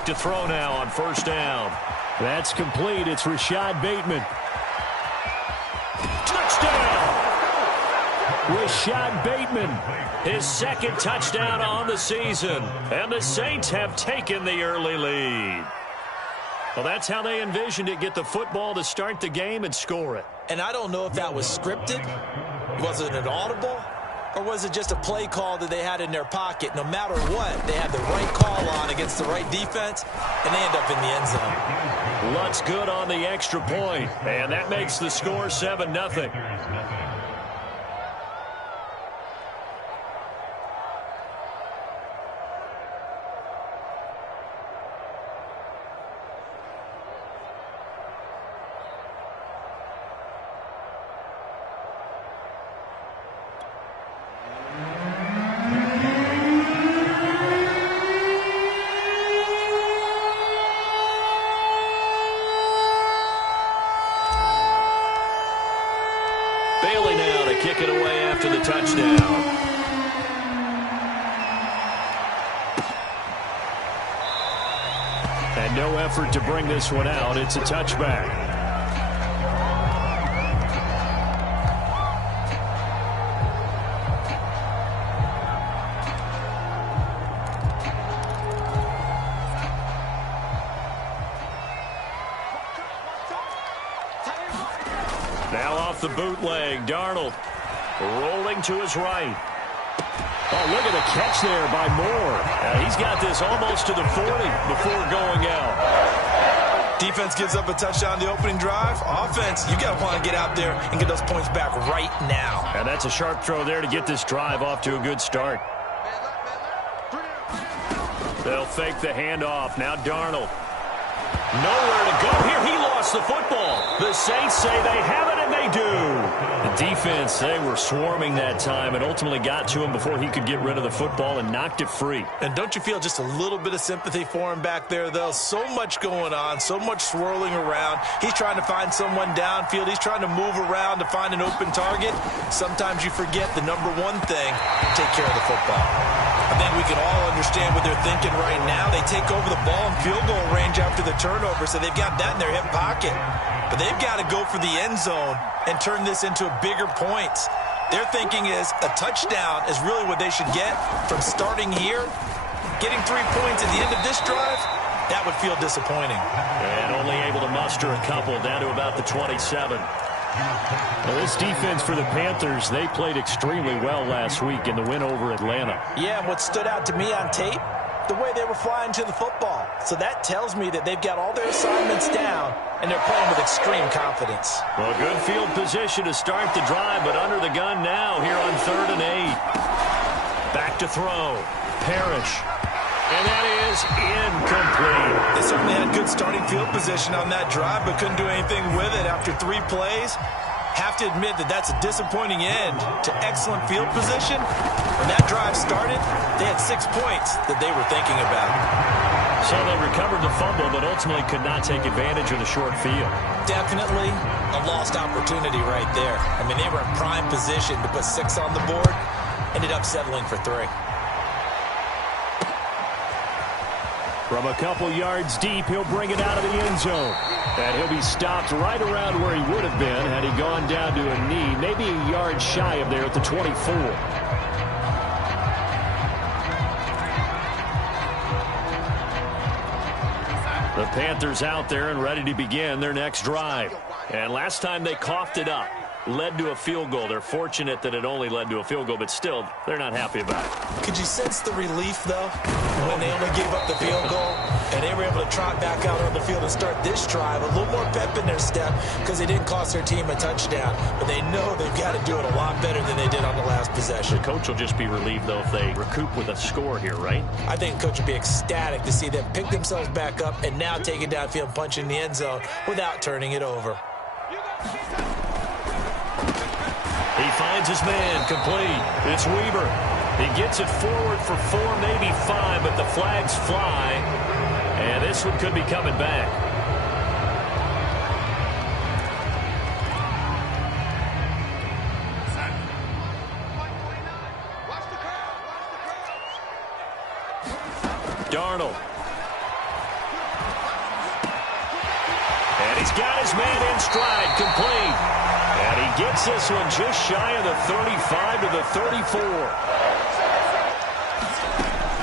Back to throw now on first down. That's complete. It's Rashad Bateman. Touchdown! Rashad Bateman, his second touchdown on the season. And the Saints have taken the early lead. Well, that's how they envisioned it. Get the football to start the game and score it. And I don't know if that was scripted. Was it an audible? Or was it just a play call that they had in their pocket? No matter what, they had the right call on against the right defense, and they end up in the end zone. Lutz good on the extra point, and that makes the score 7-0. Bailey now to kick it away after the touchdown. And no effort to bring this one out. It's a touchback. Now off the bootleg, Darnold rolling to his right. Oh, look at the catch there by Moore. He's got this almost to the 40 before going out. Defense gives up a touchdown the opening drive. Offense, you got to want to get out there and get those points back right now. And that's a sharp throw there to get this drive off to a good start. They'll fake the handoff. Now Darnold. Nowhere to go here. He lost the football. The Saints say they have it, and they do. The defense, they were swarming that time and ultimately got to him before he could get rid of the football and knocked it free. And don't you feel just a little bit of sympathy for him back there, though? So much going on, so much swirling around. He's trying to find someone downfield. He's trying to move around to find an open target. Sometimes you forget the number one thing, take care of the football. I think we can all understand what they're thinking right now. They take over the ball in field goal range after the turnover, so they've got that in their hip pocket. But they've got to go for the end zone and turn this into a bigger points. Their thinking is a touchdown is really what they should get from starting here. Getting 3 points at the end of this drive, that would feel disappointing. And only able to muster a couple down to about the 27. Well, this defense for the Panthers, they played extremely well last week in the win over Atlanta. Yeah, and what stood out to me on tape, the way they were flying to the football. So that tells me that they've got all their assignments down, and they're playing with extreme confidence. Well, good field position to start the drive, but under the gun now here on 3rd and 8. Back to throw. Parrish. And that is incomplete. They certainly had good starting field position on that drive, but couldn't do anything with it after 3 plays. Have to admit that that's a disappointing end to excellent field position. When that drive started, they had 6 points that they were thinking about. So they recovered the fumble, but ultimately could not take advantage of the short field. Definitely a lost opportunity right there. I mean, they were in prime position to put 6 on the board, ended up settling for 3. From a couple yards deep, he'll bring it out of the end zone. And he'll be stopped right around where he would have been had he gone down to a knee, maybe a yard shy of there at the 24. The Panthers out there and ready to begin their next drive. And last time they coughed it up, led to a field goal. They're fortunate that it only led to a field goal, but still, they're not happy about it. Could you sense the relief, though, when they only gave up the field goal and they were able to trot back out on the field and start this drive? A little more pep in their step because they didn't cost their team a touchdown, but they know they've got to do it a lot better than they did on the last possession. The coach will just be relieved, though, if they recoup with a score here, right? I think the coach will be ecstatic to see them pick themselves back up and now take it downfield and punch in the end zone without turning it over. He finds his man, complete. It's Weaver. He gets it forward for 4, maybe 5, but the flags fly. And this one could be coming back. Darnold. he's got his man in stride, complete. And he gets this one just shy of the 35 to the 34.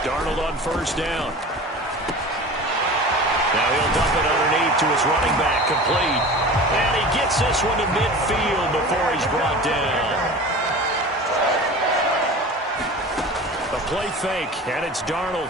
Darnold on first down. Now he'll dump it underneath to his running back, complete. And he gets this one to midfield before he's brought down. A play fake, and it's Darnold.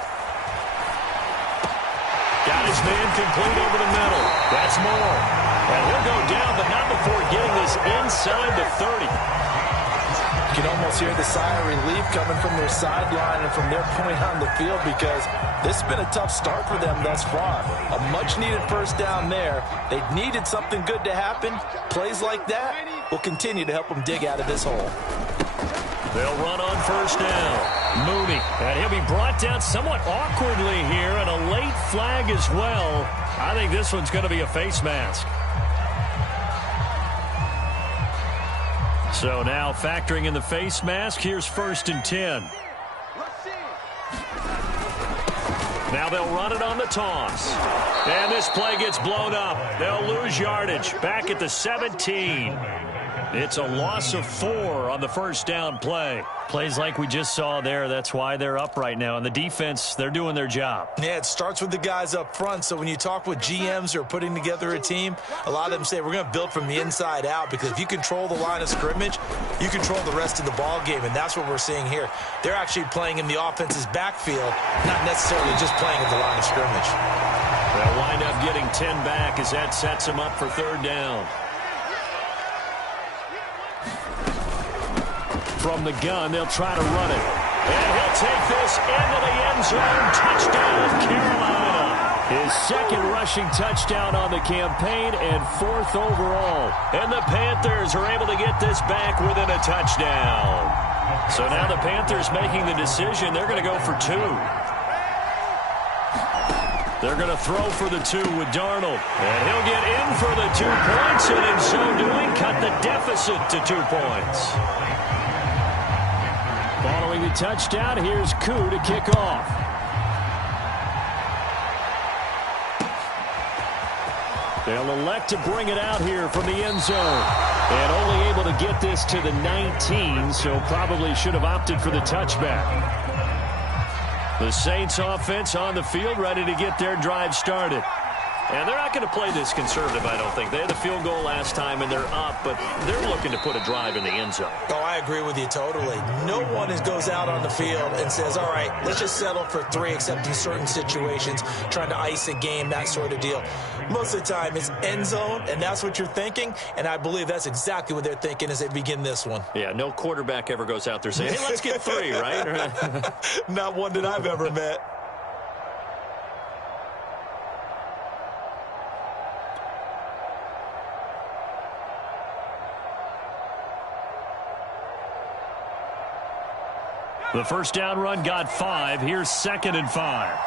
Got his man complete over the middle. That's Moore. And he'll go down, but not before getting this inside the 30. You can almost hear the sigh of relief coming from their sideline and from their point on the field, because this has been a tough start for them thus far. A much-needed first down there. They needed something good to happen. Plays like that will continue to help them dig out of this hole. They'll run on first down. Mooney, and he'll be brought down somewhat awkwardly here, and a late flag as well. I think this one's going to be a face mask. So now factoring in the face mask, here's 1st and 10. Now they'll run it on the toss. And this play gets blown up. They'll lose yardage. Back at the 17. It's a loss of 4 on the first down play. Plays like we just saw there. That's why they're up right now. And the defense, they're doing their job. Yeah, it starts with the guys up front. So when you talk with GMs who are putting together a team, a lot of them say we're going to build from the inside out, because if you control the line of scrimmage, you control the rest of the ball game. And that's what we're seeing here. They're actually playing in the offense's backfield, not necessarily just playing at the line of scrimmage. They'll wind up getting 10 back as that sets them up for 3rd down. From the gun, they'll try to run it. And he'll take this into the end zone. Touchdown, Carolina. His 2nd rushing touchdown on the campaign and 4th overall. And the Panthers are able to get this back within a touchdown. So now the Panthers making the decision. They're going to go for 2. They're going to throw for the 2 with Darnold. And he'll get in for the 2 points, and in so doing, cut the deficit to 2 points. Following the touchdown, here's Koo to kick off. They'll elect to bring it out here from the end zone. And only able to get this to the 19, so probably should have opted for the touchback. The Saints offense on the field, ready to get their drive started. And they're not going to play this conservative, I don't think. They had a field goal last time, and they're up, but they're looking to put a drive in the end zone. Oh, I agree with you totally. No one goes out on the field and says, all right, let's just settle for 3, except in certain situations, trying to ice a game, that sort of deal. Most of the time, it's end zone, and that's what you're thinking, and I believe that's exactly what they're thinking as they begin this one. Yeah, no quarterback ever goes out there saying, hey, let's get 3, right? Not one that I've ever met. The first down run got 5. Here's 2nd and 5.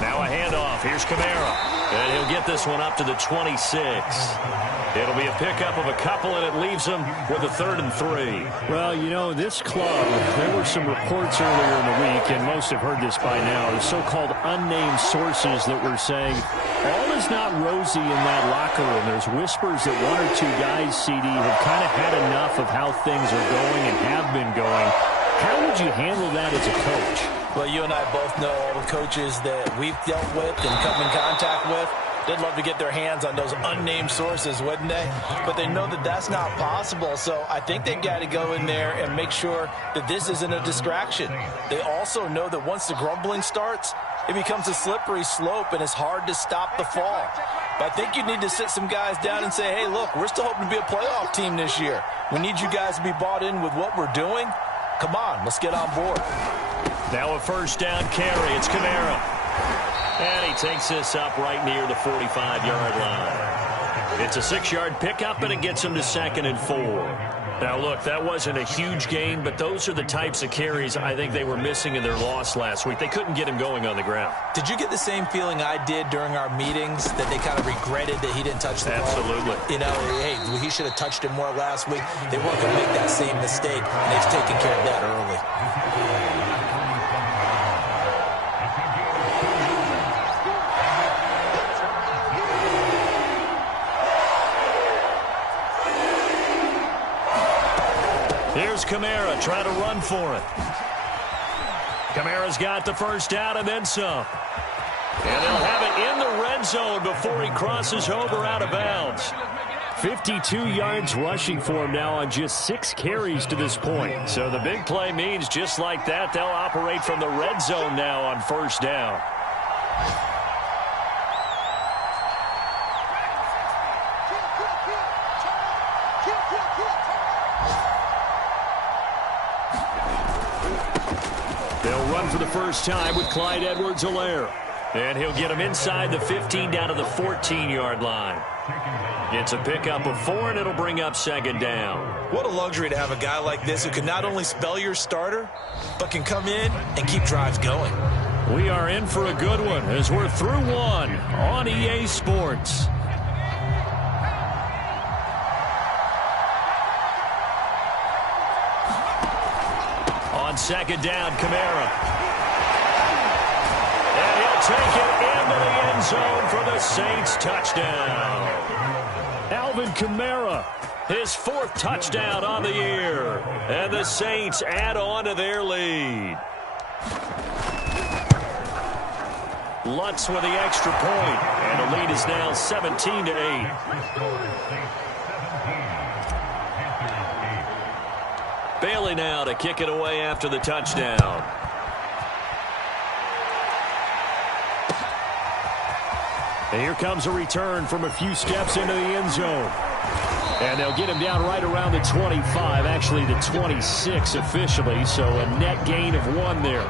Now a handoff. Here's Kamara. And he'll get this one up to the 26. It'll be a pickup of a couple, and it leaves him with a 3rd and 3. Well, you know, this club, there were some reports earlier in the week, and most have heard this by now, the so-called unnamed sources that were saying all is not rosy in that locker room. There's whispers that 1 or 2 guys, CD, have kind of had enough of how things are going and have been going. How would you handle that as a coach? Well, you and I both know all the coaches that we've dealt with and come in contact with. They'd love to get their hands on those unnamed sources, wouldn't they? But they know that that's not possible, so I think they've got to go in there and make sure that this isn't a distraction. They also know that once the grumbling starts, it becomes a slippery slope, and it's hard to stop the fall. But I think you need to sit some guys down and say, hey, look, we're still hoping to be a playoff team this year. We need you guys to be bought in with what we're doing. Come on, let's get on board. Now a first down carry. It's Kamara. And he takes this up right near the 45-yard line. It's a 6-yard pickup, and it gets him to 2nd and 4. Now, look, that wasn't a huge gain, but those are the types of carries I think they were missing in their loss last week. They couldn't get him going on the ground. Did you get the same feeling I did during our meetings, that they kind of regretted that he didn't touch the ball? Absolutely. You know, hey, he should have touched it more last week. They weren't going to make that same mistake, and they've taken care of that early. Here's Kamara trying to run for it. Kamara's got the first down and then some. And they'll have it in the red zone before he crosses over out of bounds. 52 yards rushing for him now on just 6 carries to this point. So the big play means just like that, they'll operate from the red zone now on first down. They'll run for the first time with Clyde Edwards-Helaire. And he'll get him inside the 15 down to the 14-yard line. It's a pickup of 4, and it'll bring up second down. What a luxury to have a guy like this who can not only spell your starter, but can come in and keep drives going. We are in for a good one as we're through one on EA Sports. On second down, Kamara. And he'll take it into the end zone for the Saints touchdown. Alvin Kamara, his 4th touchdown on the year. And the Saints add on to their lead. Lutz with the extra point, and the lead is now 17-8. Bailey now to kick it away after the touchdown. And here comes a return from a few steps into the end zone. And they'll get him down right around the 25, actually the 26 officially, so a net gain of 1 there.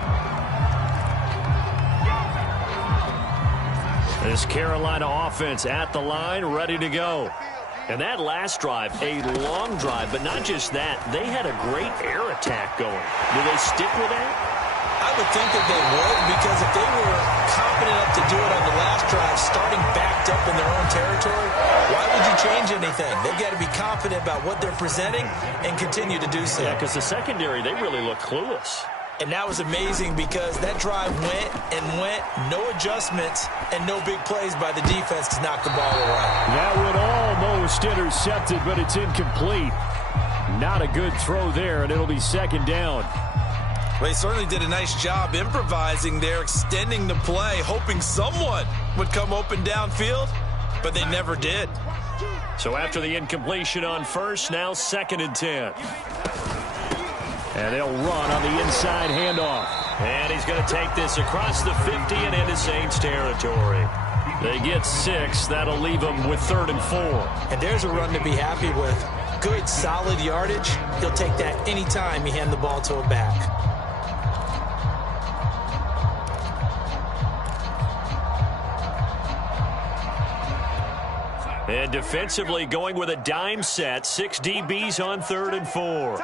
This Carolina offense at the line, ready to go. And that last drive, a long drive, but not just that. They had a great air attack going. Do they stick with that? I would think that they would, because if they were confident enough to do it on the last drive, starting backed up in their own territory, why would you change anything? They've got to be confident about what they're presenting and continue to do so. Yeah, because the secondary, they really look clueless. And that was amazing because that drive went and went, no adjustments, and no big plays by the defense to knock the ball away. That would almost intercepted, but it's incomplete. Not a good throw there, and it'll be second down. Well, they certainly did a nice job improvising there, extending the play, hoping someone would come open downfield, but they never did. So after the incompletion on first, now 2nd and 10. And they'll run on the inside handoff. And he's going to take this across the 50 and into Saints territory. They get 6. That'll leave them with 3rd and 4. And there's a run to be happy with. Good, solid yardage. He'll take that anytime you hand the ball to a back. And defensively going with a dime set. 6 DBs on 3rd and 4.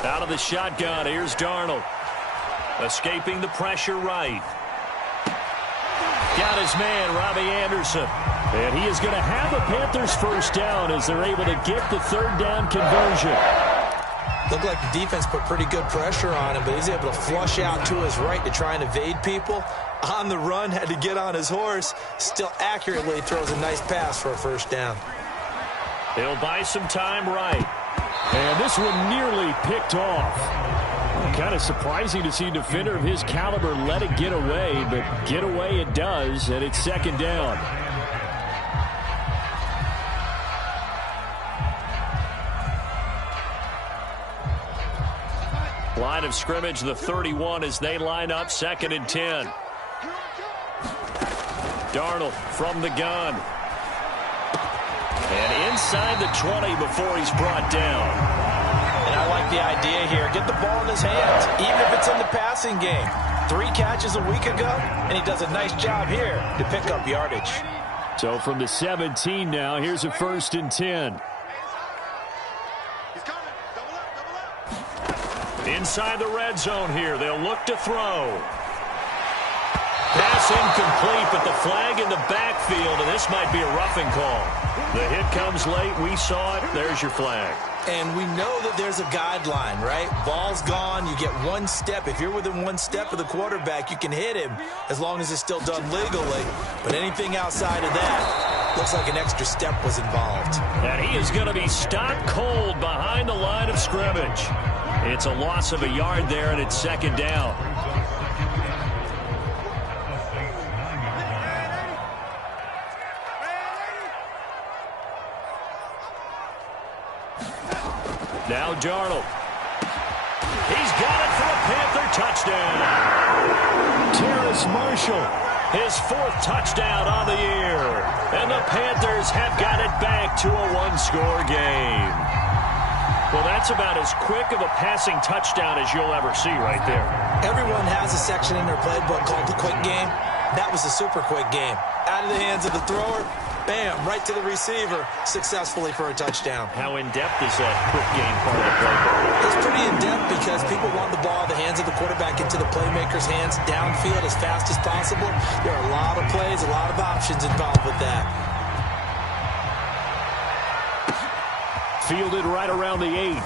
Out of the shotgun, here's Darnold. Escaping the pressure right. Got his man, Robbie Anderson. And he is going to have a Panthers first down as they're able to get the 3rd down conversion. Looked like the defense put pretty good pressure on him, but he's able to flush out to his right to try and evade people. On the run, had to get on his horse. Still accurately throws a nice pass for a first down. He'll buy some time right. And this one nearly picked off. Kind of surprising to see a defender of his caliber let it get away, but get away it does, and it's second down. Line of scrimmage, the 31 as they line up, 2nd and 10. Darnold from the gun. And inside the 20 before he's brought down. And I like the idea here. Get the ball in his hands, even if it's in the passing game. 3 catches a week ago, and he does a nice job here to pick up yardage. So from the 17 now, here's a 1st and 10. Inside the red zone here, they'll look to throw. Pass incomplete, but the flag in the backfield, and this might be a roughing call. The hit comes late. We saw it. There's your flag. And we know that there's a guideline, right? Ball's gone. You get 1 step. If you're within 1 step of the quarterback, you can hit him as long as it's still done legally. But anything outside of that, Looks like an extra step was involved. And he is going to be stopped cold behind the line of scrimmage. It's a loss of a yard there, and it's second down. Now Darnold. He's got it for a Panther touchdown. Terrace Marshall, his 4th touchdown on the year. And the Panthers have got it back to a one-score game. Well, that's about as quick of a passing touchdown as you'll ever see right there. Everyone has a section in their playbook called the quick game. That was a super quick game. Out of the hands of the thrower, bam, right to the receiver, successfully for a touchdown. How in-depth is that quick game part of the playbook? It's pretty in-depth because people want the ball in the hands of the quarterback into the playmaker's hands downfield as fast as possible. There are a lot of plays, a lot of options involved with that. Fielded right around the 8.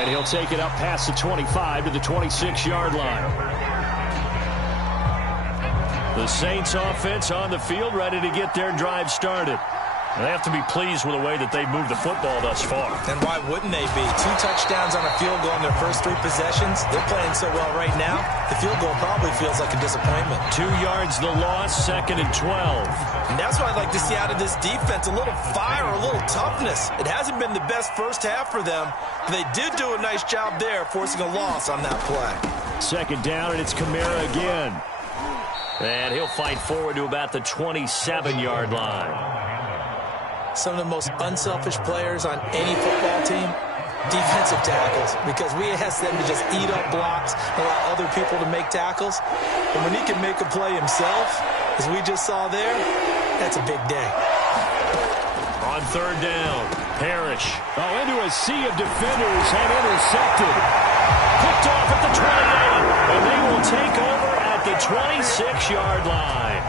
And he'll take it up past the 25 to the 26-yard line. The Saints offense on the field, ready to get their drive started. They have to be pleased with the way that they've moved the football thus far. And why wouldn't they be? 2 touchdowns on a field goal in their first 3 possessions. They're playing so well right now, the field goal probably feels like a disappointment. 2 yards the loss, 2nd and 12. And that's what I'd like to see out of this defense, a little fire, a little toughness. It hasn't been the best first half for them, but they did do a nice job there, forcing a loss on that play. 2nd down, and it's Kamara again. And he'll fight forward to about the 27-yard line. Some of the most unselfish players on any football team, defensive tackles, because we ask them to just eat up blocks, allow other people to make tackles. And when he can make a play himself, as we just saw there, that's a big day. On 3rd down, Parrish. Oh, into a sea of defenders and intercepted. Picked off at the 28, and they will take over at the 26-yard line.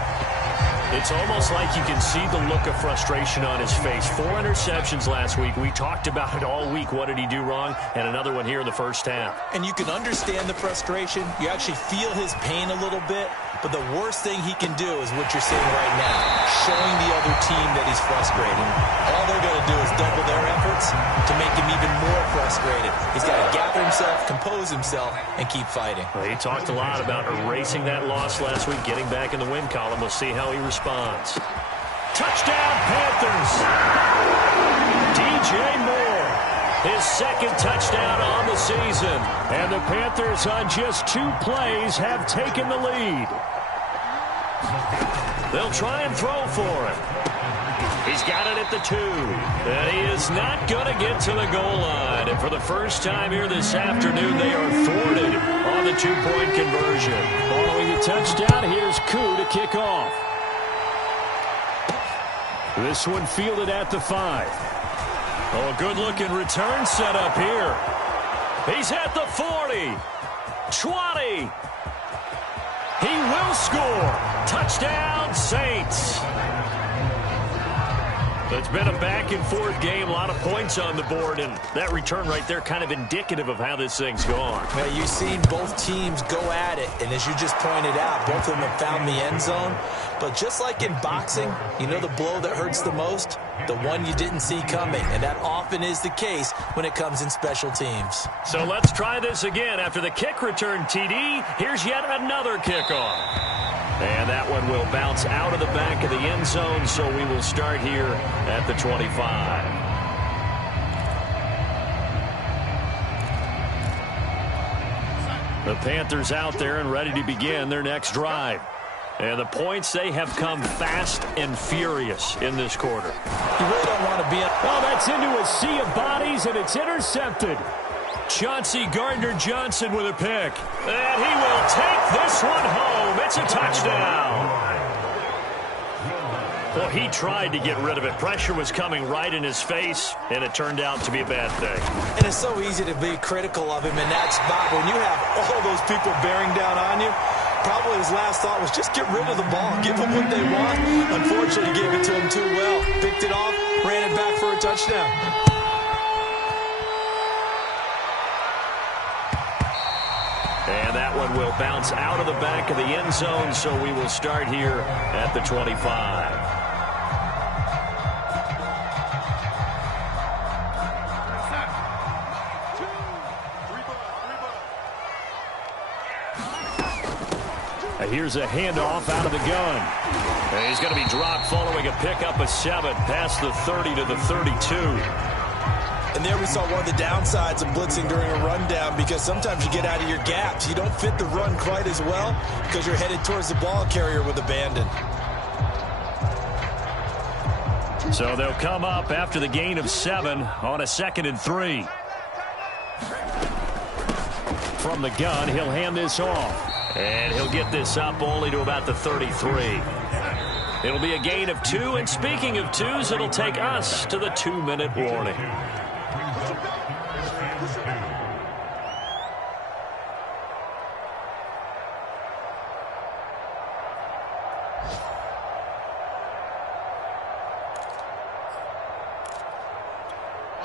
It's almost like you can see the look of frustration on his face. 4 interceptions last week. We talked about it all week. What did he do wrong? And another one here in the first half. And you can understand the frustration. You actually feel his pain a little bit. But the worst thing he can do is what you're seeing right now, showing the other team that he's frustrated. All they're going to do is double their efforts to make him even more frustrated. He's got to gather himself, compose himself, and keep fighting. Well, he talked a lot about erasing that loss last week, getting back in the win column. We'll see how he responds. Touchdown, Panthers! DJ Moore, his 2nd touchdown on the season. And the Panthers on just 2 plays have taken the lead. They'll try and throw for it. He's got it at the 2. And he is not going to get to the goal line. And for the first time here this afternoon, they are thwarted on the 2-point conversion. Following the touchdown, here's Koo to kick off. This one fielded at the 5. Oh, a good-looking return set up here. He's at the 40. 20. He will score. Touchdown, Saints. It's been a back-and-forth game, a lot of points on the board, and that return right there kind of indicative of how this thing's gone. Well, you've seen both teams go at it, and as you just pointed out, both of them have found the end zone. But just like in boxing, you know the blow that hurts the most? The one you didn't see coming, and that often is the case when it comes in special teams. So let's try this again. After the kick return, TD, here's yet another kickoff. And that one will bounce out of the back of the end zone, so we will start here at the 25. The Panthers out there and ready to begin their next drive. And the points, they have come fast and furious in this quarter. You really don't want to be up. Well, that's into a sea of bodies, and it's intercepted. Chauncey Gardner-Johnson with a pick. And he will take this one home. It's a touchdown. Well, he tried to get rid of it. Pressure was coming right in his face, and it turned out to be a bad thing. And it's so easy to be critical of him in that spot. When you have all those people bearing down on you, probably his last thought was just get rid of the ball. Give them what they want. Unfortunately, he gave it to him too well. Picked it off, ran it back for a touchdown. And that that one will bounce out of the back of the end zone, so we will start here at the 25. Here's a handoff out of the gun. And he's going to be dropped following a pickup of 7 past the 30 to the 32. And there we saw one of the downsides of blitzing during a rundown, because sometimes you get out of your gaps. You don't fit the run quite as well because you're headed towards the ball carrier with abandon. So they'll come up after the gain of 7 on a 2nd and 3. From the gun, he'll hand this off. And he'll get this up only to about the 33. It'll be a gain of 2, and speaking of 2s, it'll take us to the 2-minute warning.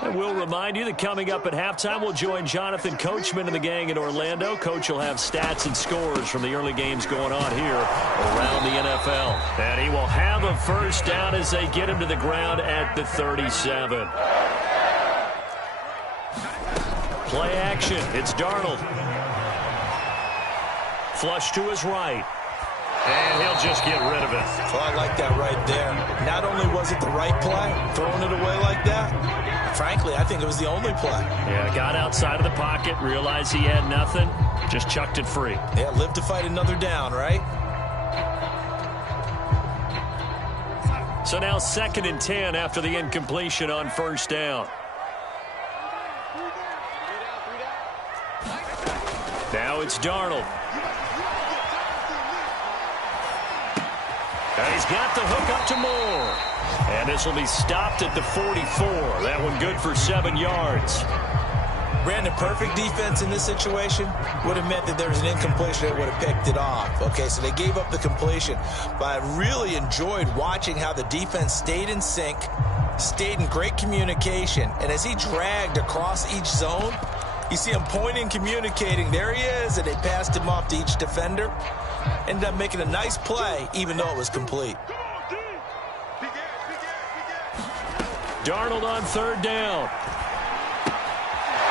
And we'll remind you that coming up at halftime, we'll join Jonathan Coachman and the gang in Orlando. Coach will have stats and scores from the early games going on here around the NFL. And he will have a first down as they get him to the ground at the 37. Play action. It's Darnold. Flush to his right. And he'll just get rid of it. Well, I like that right there. Not only was it the right play, throwing it away like that, frankly, I think it was the only play. Yeah, got outside of the pocket, realized he had nothing, just chucked it free. Yeah, live to fight another down, right? So now 2nd and 10 after the incompletion on first down. Now it's Darnold. And he's got the hook up to Moore. And this will be stopped at the 44. That one good for 7 yards. Brandon, perfect defense in this situation would have meant that there was an incompletion that would have picked it off. Okay, so they gave up the completion. But I really enjoyed watching how the defense stayed in sync, stayed in great communication. And as he dragged across each zone, you see him pointing, communicating. There he is, and they passed him off to each defender. Ended up making a nice play, even though it was complete. Darnold on 3rd down.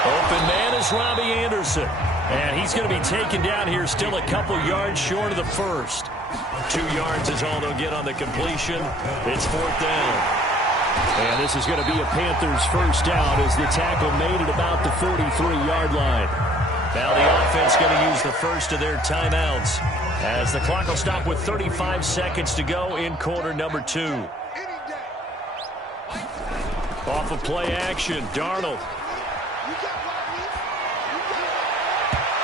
Open man is Robbie Anderson. And he's going to be taken down here, still a couple yards short of the first. 2 yards is all they'll get on the completion. It's 4th down. And this is going to be a Panthers first down as the tackle made at about the 43-yard line. Now the offense going to use the first of their timeouts as the clock will stop with 35 seconds to go in quarter number 2. Off of play action, Darnold.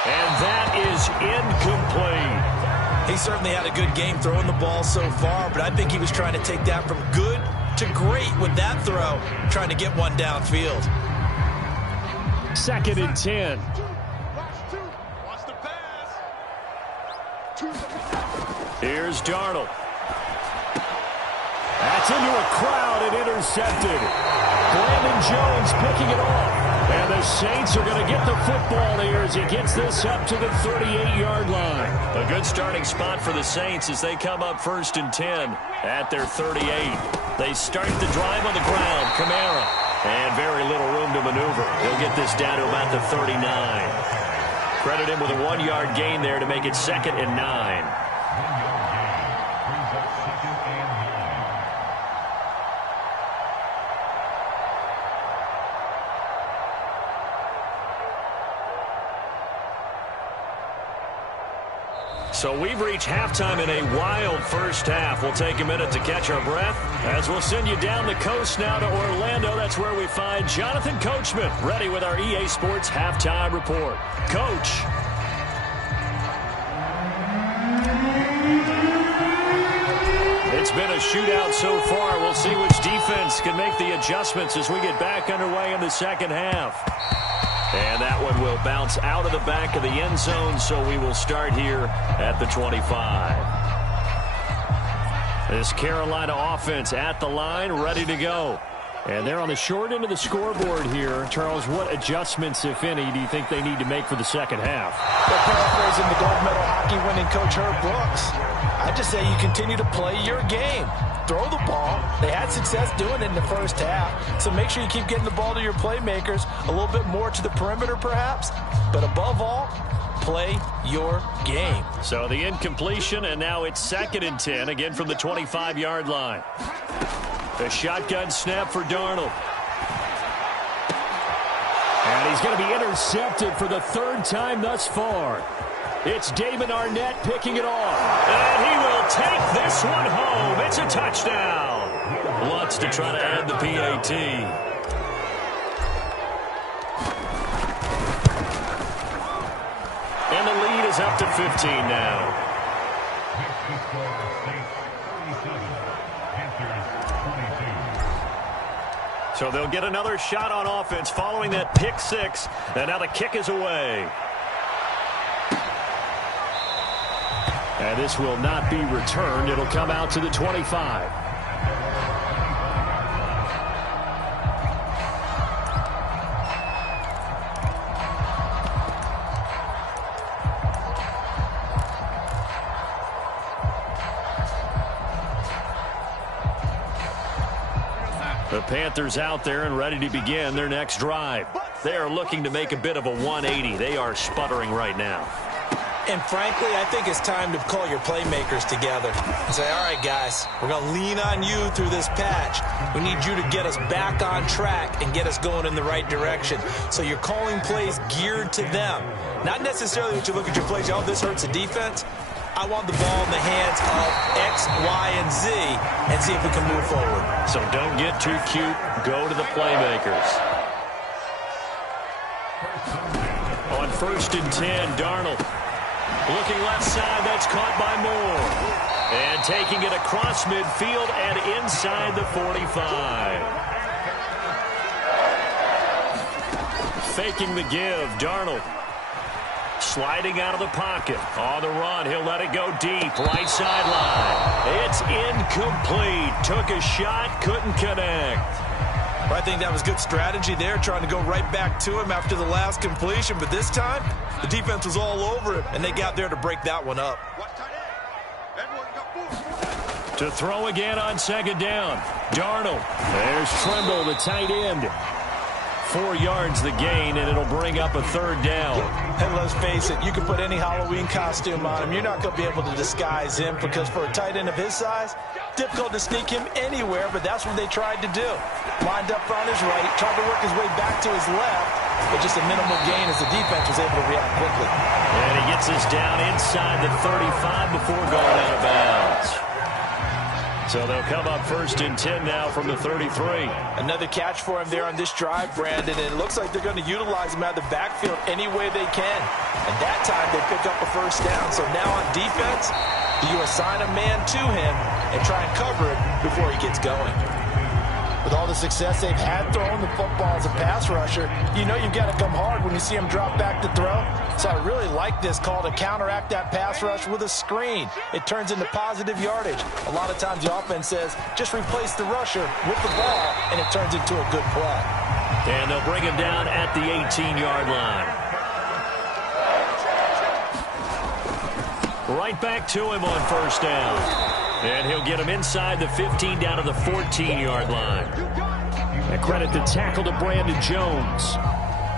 And that is incomplete. He certainly had a good game throwing the ball so far, but I think he was trying to take that from good to great with that throw, trying to get one downfield. 2nd and 10. Here's Darnold. That's into a crowd and intercepted. Brandon Jones picking it off. And the Saints are going to get the football here as he gets this up to the 38-yard line. A good starting spot for the Saints as they come up 1st and 10 at their 38. They start the drive on the ground. Kamara. And very little room to maneuver. He'll get this down to about the 39. Credit him with a 1-yard gain there to make it 2nd and 9. So we've reached halftime in a wild first half. We'll take a minute to catch our breath as we'll send you down the coast now to Orlando. That's where we find Jonathan Coachman, ready with our EA Sports Halftime Report. Coach. It's been a shootout so far. We'll see which defense can make the adjustments as we get back underway in the second half. And that one will bounce out of the back of the end zone, so we will start here at the 25. This Carolina offense at the line, ready to go. And they're on the short end of the scoreboard here. Charles, what adjustments, if any, do you think they need to make for the second half? They're paraphrasing the gold medal hockey winning coach Herb Brooks. I just say you continue to play your game. Throw the ball. They had success doing it in the first half. So make sure you keep getting the ball to your playmakers, a little bit more to the perimeter perhaps. But above all, play your game. So the incompletion, and now it's 2nd and 10, again from the 25-yard line. The shotgun snap for Darnold. And he's going to be intercepted for the 3rd time thus far. It's Damon Arnett picking it off. And he will take this one home. It's a touchdown. Lutz to try to add the PAT. And the lead is up to 15 now. So they'll get another shot on offense following that pick 6. And now the kick is away. And this will not be returned. It'll come out to the 25. The Panthers out there and ready to begin their next drive. They are looking to make a bit of a 180. They are sputtering right now. And frankly, I think it's time to call your playmakers together and say, all right, guys, we're going to lean on you through this patch. We need you to get us back on track and get us going in the right direction. So you're calling plays geared to them. Not necessarily that you look at your plays, oh, this hurts the defense. I want the ball in the hands of X, Y, and Z and see if we can move forward. So don't get too cute. Go to the playmakers. On 1st and 10, Darnold. Looking left side, that's caught by Moore. And taking it across midfield and inside the 45. Faking the give, Darnold. Sliding out of the pocket. On the run, he'll let it go deep. Right sideline. It's incomplete. Took a shot, couldn't connect. I think that was good strategy there, trying to go right back to him after the last completion. But this time, the defense was all over him, and they got there to break that one up. To throw again on 2nd down. Darnold. There's Tremble, the tight end. 4 yards the gain, and it'll bring up a 3rd down. And let's face it, you can put any Halloween costume on him. You're not going to be able to disguise him because for a tight end of his size, difficult to sneak him anywhere, but that's what they tried to do. Lined up on his right, tried to work his way back to his left, but just a minimal gain as the defense was able to react quickly. And he gets us down inside the 35 before going out of bounds. So they'll come up 1st and 10 now from the 33. Another catch for him there on this drive, Brandon, and it looks like they're going to utilize him out of the backfield any way they can. And that time they pick up a 1st down. So now on defense, do you assign a man to him and try and cover it before he gets going? With all the success they've had throwing the football as a pass rusher, you know you've got to come hard when you see him drop back to throw. So I really like this call to counteract that pass rush with a screen. It turns into positive yardage. A lot of times the offense says, just replace the rusher with the ball, and it turns into a good play. And they'll bring him down at the 18-yard line. Right back to him on 1st down. And he'll get him inside the 15 down to the 14-yard line. And credit the tackle to Brandon Jones.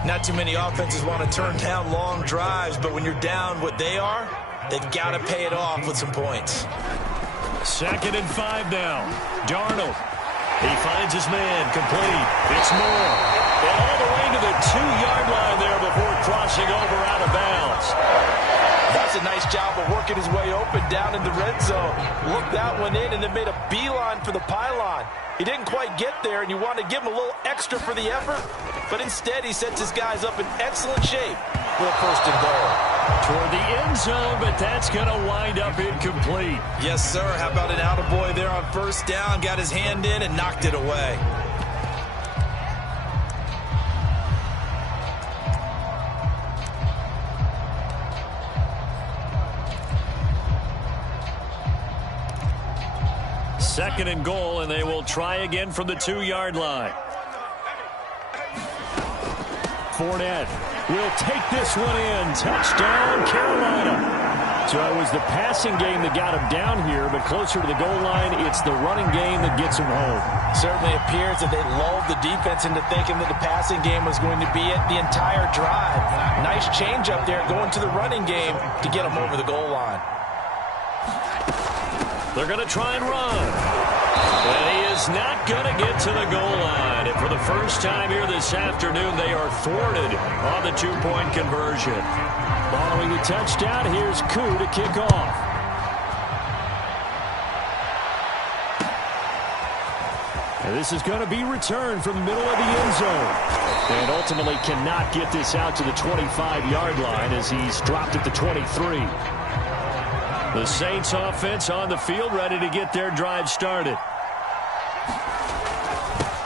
Not too many offenses want to turn down long drives, but when you're down what they are, they've got to pay it off with some points. 2nd and 5 now. Darnold. He finds his man. Complete. It's Moore. And all the way to the 2-yard line there before crossing over out of bounds. That's a nice job of working his way open down in the red zone. Looked that one in and then made a beeline for the pylon. He didn't quite get there, and you want to give him a little extra for the effort, but instead he sets his guys up in excellent shape with a 1st and goal. Toward the end zone, but that's going to wind up incomplete. Yes, sir. How about an attaboy there on 1st down? Got his hand in and knocked it away. 2nd and goal, and they will try again from the 2-yard line. Fournette will take this one in. Touchdown, Carolina. So it was the passing game that got him down here, but closer to the goal line, it's the running game that gets him home. Certainly appears that they lulled the defense into thinking that the passing game was going to be it the entire drive. Nice change up there going to the running game to get him over the goal line. They're going to try and run. And he is not going to get to the goal line. And for the first time here this afternoon, they are thwarted on the 2-point conversion. Following the touchdown, here's Koo to kick off. And this is going to be returned from the middle of the end zone. And ultimately cannot get this out to the 25-yard line as he's dropped at the 23. The Saints offense on the field, ready to get their drive started.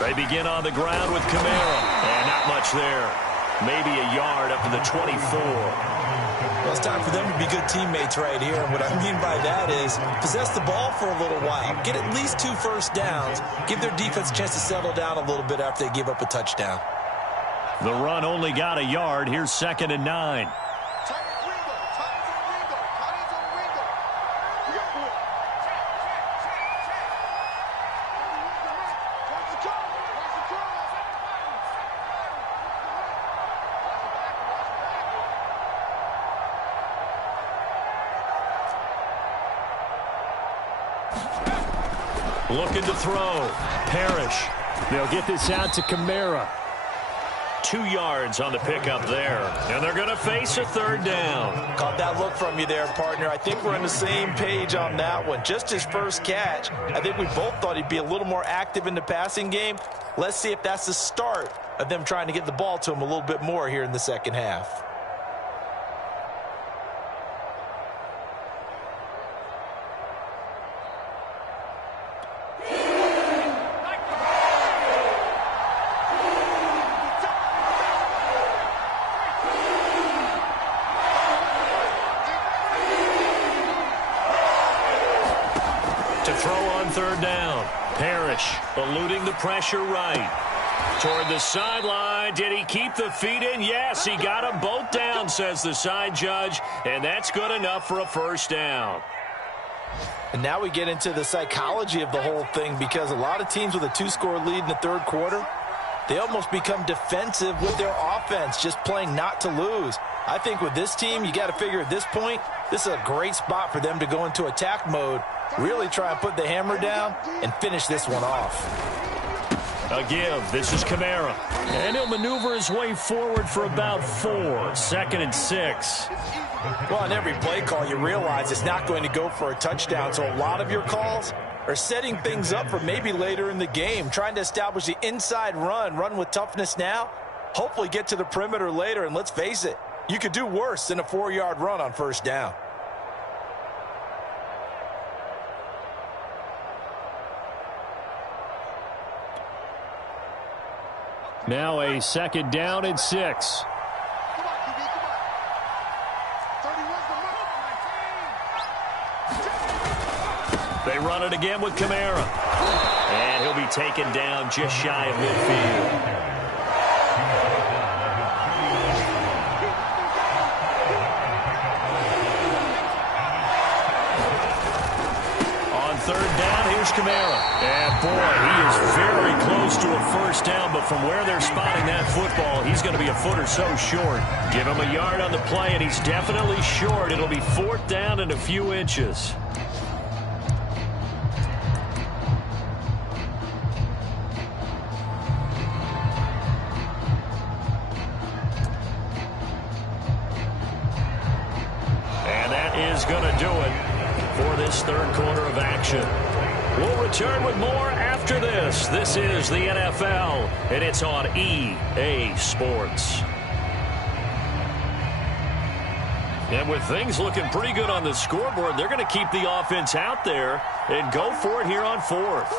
They begin on the ground with Kamara. And not much there. Maybe a yard up to the 24. Well, it's time for them to be good teammates right here. And what I mean by that is possess the ball for a little while. Get at least 2 first downs. Give their defense a chance to settle down a little bit after they give up a touchdown. The run only got a yard. Here's 2nd and 9. Looking to throw. Parrish. They'll get this out to Kamara. 2 yards on the pickup there. And they're going to face a 3rd down. Caught that look from you there, partner. I think we're on the same page on that one. Just his first catch. I think we both thought he'd be a little more active in the passing game. Let's see if that's the start of them trying to get the ball to him a little bit more here in the second half. Parrish eluding the pressure right. Toward the sideline. Did he keep the feet in? Yes, he got them both down, says the side judge. And that's good enough for a 1st down. And now we get into the psychology of the whole thing, because a lot of teams with a 2-score lead in the 3rd quarter, they almost become defensive with their offense, just playing not to lose. I think with this team, you got to figure at this point, this is a great spot for them to go into attack mode, really try and put the hammer down and finish this one off. A give. This is Kamara. And he'll maneuver his way forward for about 4. 2nd and 6. Well, on every play call, you realize it's not going to go for a touchdown. So a lot of your calls are setting things up for maybe later in the game, trying to establish the inside run with toughness now, hopefully get to the perimeter later. And let's face it, you could do worse than a 4-yard run on 1st down. Now a 2nd down and 6. They run it again with Kamara. And he'll be taken down just shy of midfield. On 3rd down, here's Kamara. And boy, he is very close to a 1st down, but from where they're spotting that football, he's going to be a foot or so short. Give him a yard on the play, and he's definitely short. It'll be 4th down and a few inches. And that is going to do it for this 3rd quarter of action. We'll return with more after this. This is the NFL, and it's on EA Sports. And with things looking pretty good on the scoreboard, they're going to keep the offense out there and go for it here on 4th.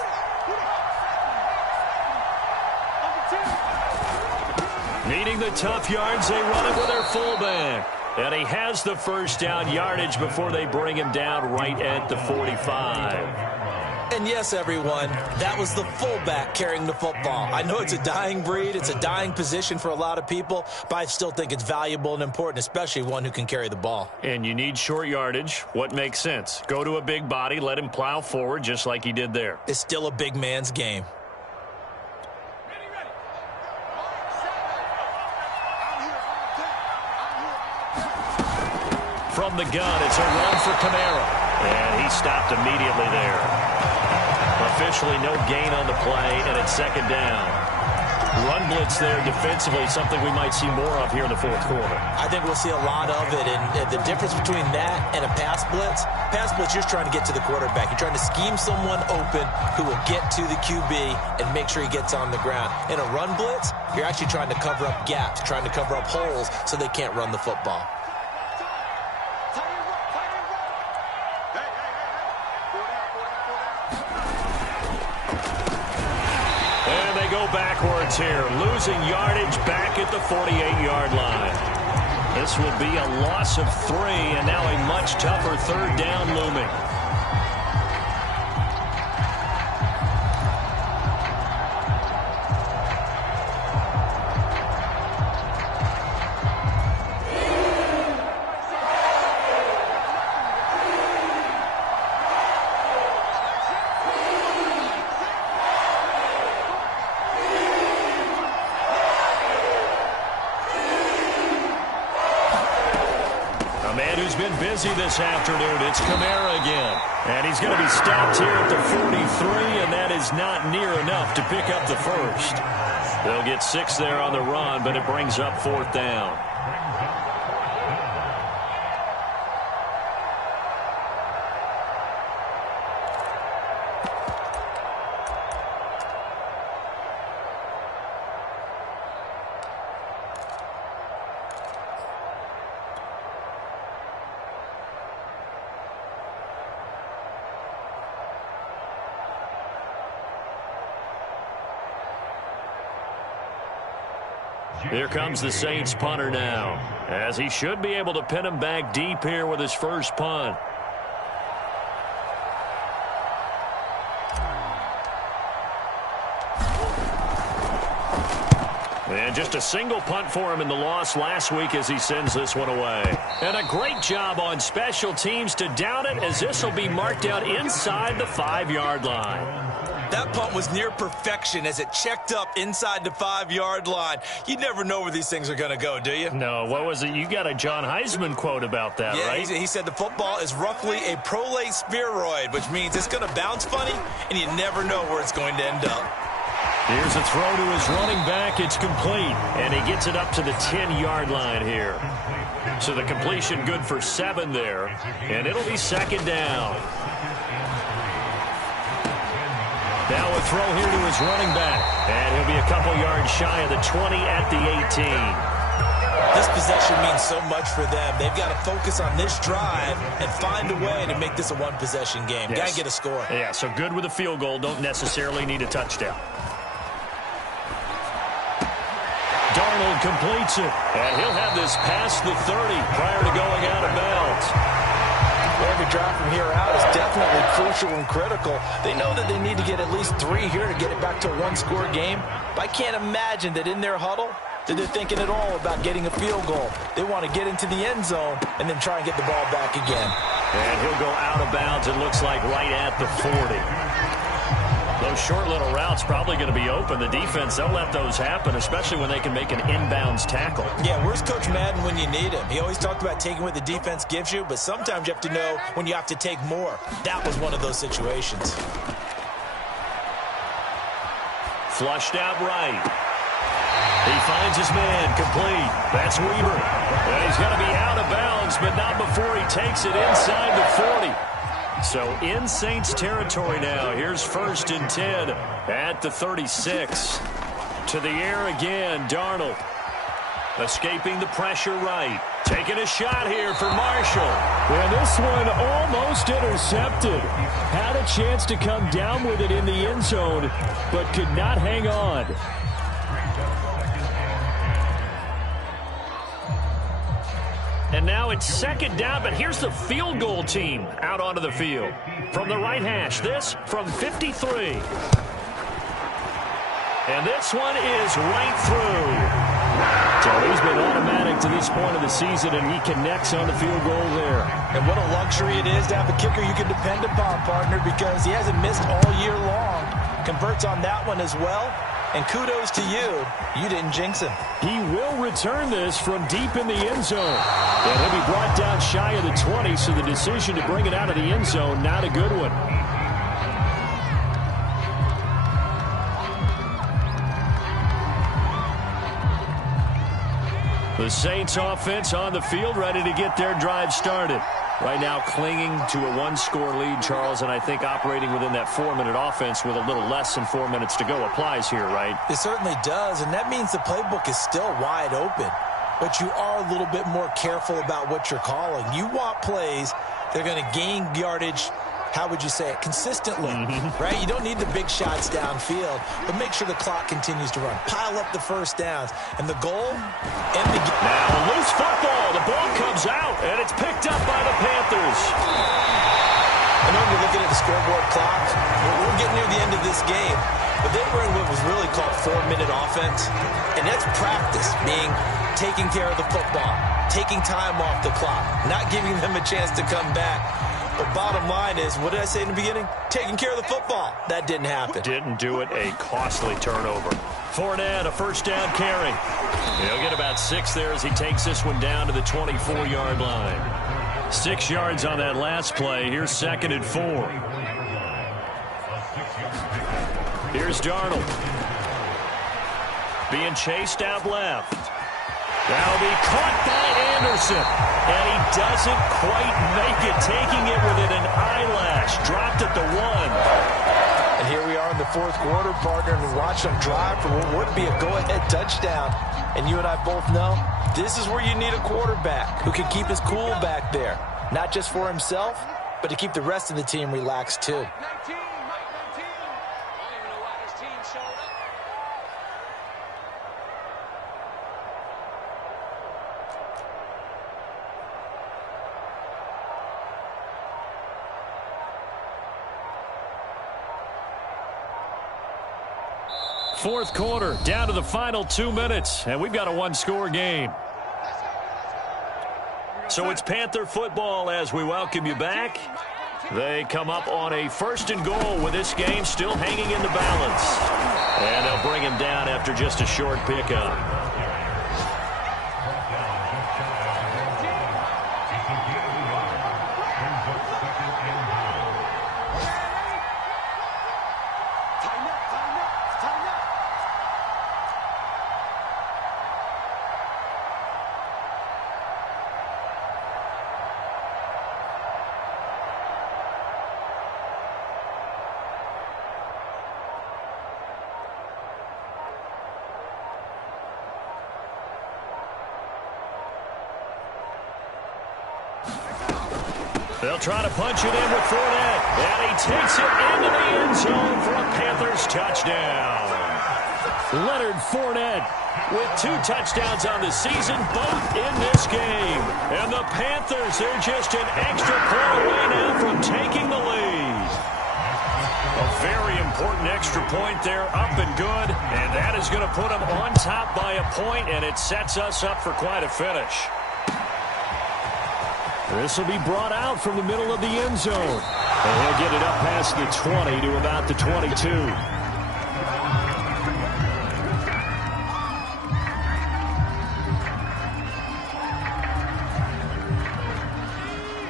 Needing the tough yards, they run it with their fullback. And he has the 1st down yardage before they bring him down right at the 45. And yes, everyone, that was the fullback carrying the football. I know it's a dying breed, it's a dying position for a lot of people, but I still think it's valuable and important, especially one who can carry the ball. And you need short yardage. What makes sense? Go to a big body, let him plow forward just like he did there. It's still a big man's game. From the gun, it's a run for Kamara. And he stopped immediately there. Officially no gain on the play, and it's second down. Run blitz there defensively, something we might see more of here in the fourth quarter. I think we'll see a lot of it, and the difference between that and a pass blitz, you're just trying to get to the quarterback. You're trying to scheme someone open who will get to the QB and make sure he gets on the ground. In a run blitz, you're actually trying to cover up gaps, trying to cover up holes so they can't run the football. Backwards here, losing yardage back at the 48-yard line. This will be a loss of 3, and now a much tougher third down looming. This afternoon, it's Kamara again. And he's going to be stopped here at the 43, and that is not near enough to pick up the first. They'll get 6 there on the run, but it brings up 4th down. Here comes the Saints punter now, as he should be able to pin him back deep here with his first punt. And just a single punt for him in the loss last week as he sends this one away. And a great job on special teams to down it, as this will be marked out inside the 5-yard line. That punt was near perfection as it checked up inside the 5-yard line. You never know where these things are going to go, do you? No, what was it? You got a John Heisman quote about that, right? He said the football is roughly a prolate spheroid, which means it's going to bounce funny, and you never know where it's going to end up. Here's a throw to his running back. It's complete, and he gets it up to the 10-yard line here. So the completion good for 7 there, and it'll be second down. Now a throw here to his running back, and he'll be a couple yards shy of the 20 at the 18. This possession means so much for them. They've got to focus on this drive and find a way to make this a one-possession game. Yes. Got to get a score. Yeah, so good with a field goal. Don't necessarily need a touchdown. Darnold completes it, and he'll have this past the 30 prior to going out of bounds. Every drive from here out is definitely crucial and critical. They know that they need to get at least 3 here to get it back to a one-score game. But I can't imagine that in their huddle that they're thinking at all about getting a field goal. They want to get into the end zone and then try and get the ball back again. And he'll go out of bounds, it looks like, right at the 40. Those short little routes probably going to be open. The defense, they'll let those happen, especially when they can make an inbounds tackle. Yeah, where's Coach Madden when you need him? He always talked about taking what the defense gives you, but sometimes you have to know when you have to take more. That was one of those situations. Flushed out right. He finds his man, complete. That's Weaver. And he's going to be out of bounds, but not before he takes it inside the 40. So in Saints territory now. Here's 1st and 10 at the 36. To the air again, Darnold. Escaping the pressure right. Taking a shot here for Marshall. And this one almost intercepted. Had a chance to come down with it in the end zone, but could not hang on. And And now it's second down, but here's the field goal team out onto the field. From the right hash, this from 53. And this one is right through. So he's been automatic to this point of the season, and he connects on the field goal there. And what a luxury it is to have a kicker you can depend upon, partner, because he hasn't missed all year long. Converts on that one as well. And kudos to you. You didn't jinx him. He will return this from deep in the end zone. And he'll be brought down shy of the 20, so the decision to bring it out of the end zone, not a good one. The Saints offense on the field, ready to get their drive started. Right now clinging to a one-score lead, Charles, and I think operating within that 4-minute offense with a little less than 4 minutes to go applies here, right? It certainly does, and that means the playbook is still wide open. But you are a little bit more careful about what you're calling. You want plays that are going to gain yardage, how would you say it, consistently, right? You don't need the big shots downfield, but make sure the clock continues to run. Pile up the first downs. And the goal, end the game. Now, loose football. The ball comes out, and it's picked up by the Panthers. I know you're looking at the scoreboard clock. We're getting near the end of this game. But they were in what was really called 4-minute offense. And that's practice, being taking care of the football, taking time off the clock, not giving them a chance to come back. But bottom line is, what did I say in the beginning? Taking care of the football. That didn't happen. Didn't do it. A costly turnover. Fournette, a first down carry. He'll get about 6 there as he takes this one down to the 24-yard line. 6 yards on that last play. Here's 2nd and 4. Here's Darnold. Being chased out left. That'll be caught by Anderson. And he doesn't quite make it, taking it within an eyelash. Dropped at the 1. And here we are in the 4th quarter, partner, and watch them drive for what would be a go-ahead touchdown. And you and I both know this is where you need a quarterback who can keep his cool back there. Not just for himself, but to keep the rest of the team relaxed too. Fourth quarter, down to the final 2 minutes, and we've got a one-score game. So it's Panther football as we welcome you back. They come up on a 1st and goal with this game still hanging in the balance. And they'll bring him down after just a short pickup. They'll try to punch it in with Fournette. And he takes it into the end zone for a Panthers touchdown. Leonard Fournette with 2 touchdowns on the season, both in this game. And the Panthers, they're just an extra point away now from taking the lead. A very important extra point there, up and good. And that is going to put them on top by a point, and it sets us up for quite a finish. This will be brought out from the middle of the end zone. And he'll get it up past the 20 to about the 22.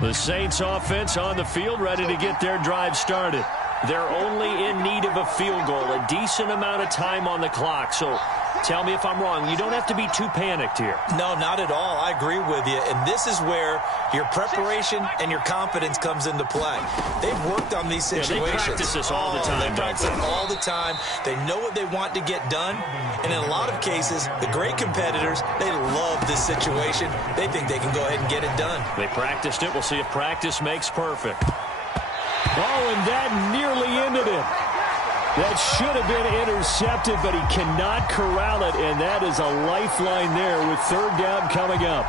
The Saints offense on the field, ready to get their drive started. They're only in need of a field goal, a decent amount of time on the clock. So tell me if I'm wrong. You don't have to be too panicked here. No, not at all. I agree with you. And this is where your preparation and your confidence comes into play. They've worked on these situations. Yeah, they practice this all the time. They practice it all the time. They know what they want to get done. And in a lot of cases, the great competitors, they love this situation. They think they can go ahead and get it done. They practiced it. We'll see if practice makes perfect. Oh, and that nearly ended it. That should have been intercepted, but he cannot corral it, and that is a lifeline there with 3rd down coming up.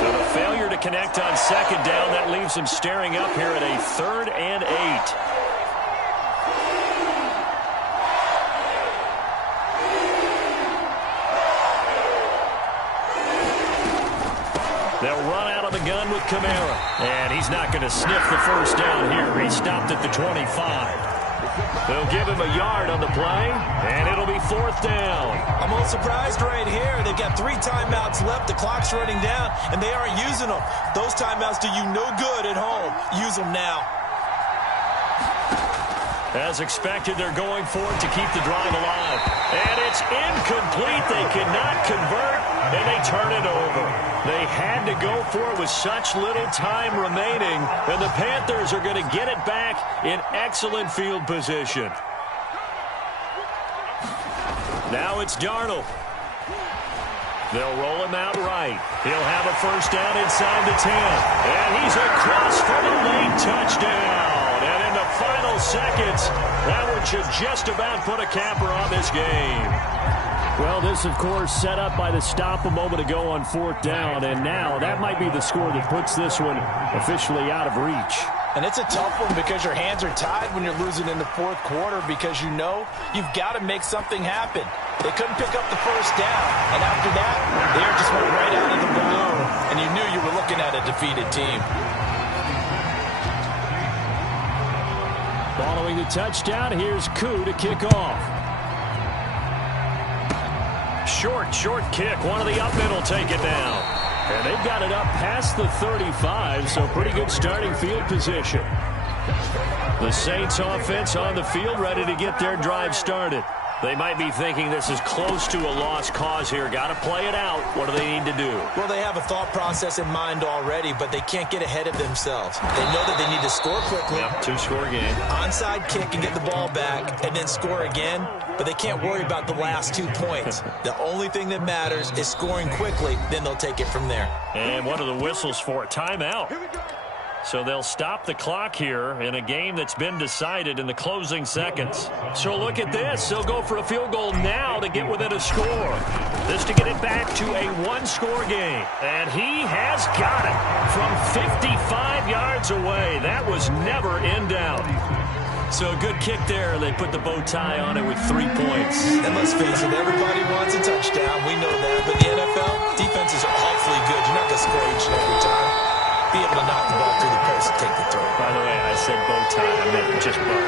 So the failure to connect on second down, that leaves them staring up here at a 3rd and 8. They'll run out of the gun with Kamara. And he's not going to sniff the first down here. He stopped at the 25. They'll give him a yard on the play, and it'll be 4th down. I'm a little surprised right here. They've got 3 timeouts left. The clock's running down, and they aren't using them. Those timeouts do you no good at home. Use them now. As expected, they're going for it to keep the drive alive. And it's incomplete. They cannot convert, and they turn it over. They had to go for it with such little time remaining, and the Panthers are going to get it back in excellent field position. Now it's Darnold. They'll roll him out right. He'll have a first down inside the 10. And he's across for the late touchdown. And in the final seconds, that one should just about put a capper on this game. Well, this, of course, set up by the stop a moment ago on 4th down. And now that might be the score that puts this one officially out of reach. And it's a tough one because your hands are tied when you're losing in the 4th quarter because you know you've got to make something happen. They couldn't pick up the first down. And after that, the air just went right out of the balloon. And you knew you were looking at a defeated team. Following the touchdown, here's Koo to kick off. Short kick. One of the up men will take it down. And they've got it up past the 35, so pretty good starting field position. The Saints offense on the field, ready to get their drive started. They might be thinking this is close to a lost cause here. Got to play it out. What do they need to do? Well, they have a thought process in mind already, but they can't get ahead of themselves. They know that they need to score quickly. Yep, 2-score game. Onside kick and get the ball back and then score again, but they can't worry about the last 2 points. The only thing that matters is scoring quickly, then they'll take it from there. And what are the whistles for? Timeout. So they'll stop the clock here in a game that's been decided in the closing seconds. So look at this. They'll go for a field goal now to get within a score. This to get it back to a 1-score game. And he has got it from 55 yards away. That was never in doubt. So a good kick there. They put the bow tie on it with 3 points. And let's face it, everybody wants a touchdown. We know that. But the NFL, defenses are awfully good. You're not going to score each and every time. Be able to knock the ball through the post and take the throw. By the way, I said bow tie. I meant just bow.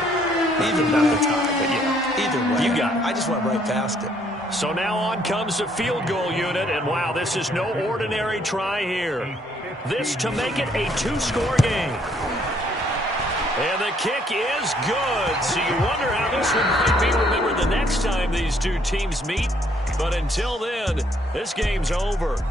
Even not the tie, but yeah. Either way. You got it. I just went right past it. So now on comes the field goal unit. And wow, this is no ordinary try here. This to make it a 2-score game. And the kick is good. So you wonder how this one might be remembered the next time these two teams meet. But until then, this game's over.